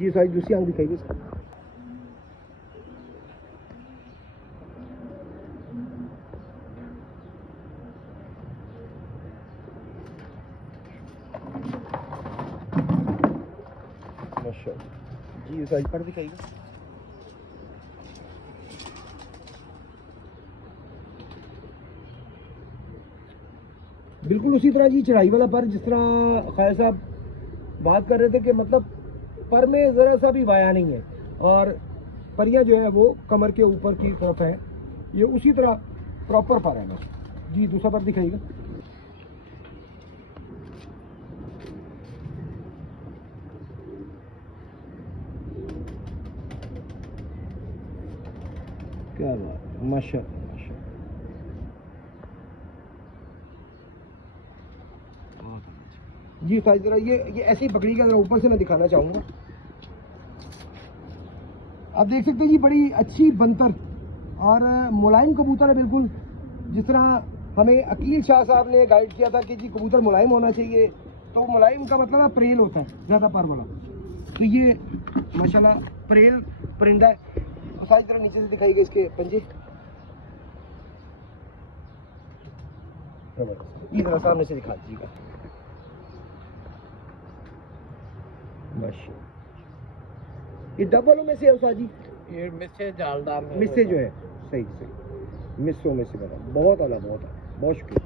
जी size दूसरी आंख दिखाइए। माशाल्लाह जी साइज पर दिखाइए। बिल्कुल उसी तरह जी चढ़ाई वाला पर, जिस तरह खाया साहब बात कर रहे थे कि मतलब पर में ज़रा सा भी वाया नहीं है और परियां जो है वो कमर के ऊपर की तरफ है, ये उसी तरह प्रॉपर पर है बस। जी दूसरा पर दिखाइएगा। क्या बात, माशाल्लाह माशाल्लाह। जी साइज जरा ये ऐसी पकड़ी का जरा ऊपर से मैं दिखाना चाहूँगा। आप देख सकते हैं जी बड़ी अच्छी बनतर और मुलायम कबूतर है, बिल्कुल जिस तरह हमें अकील शाह साहब ने गाइड किया था कि जी कबूतर मुलायम होना चाहिए, तो मुलायम का मतलब है प्रेल होता है ज़्यादा पर वाला, तो ये माशाल्लाह प्रेल परिंदा है। तो साइज जरा नीचे से दिखाइएगा इसके पंजे, ये जरा सामने से दिखा दीजिएगा। माशाल्लाह ये डबलों में से है उस्ताद जी? ये मिस्से जालदार में मिस्से जो है, सही सही मिस्सों में से बना, बहुत आला, बहुत शुक्रिया।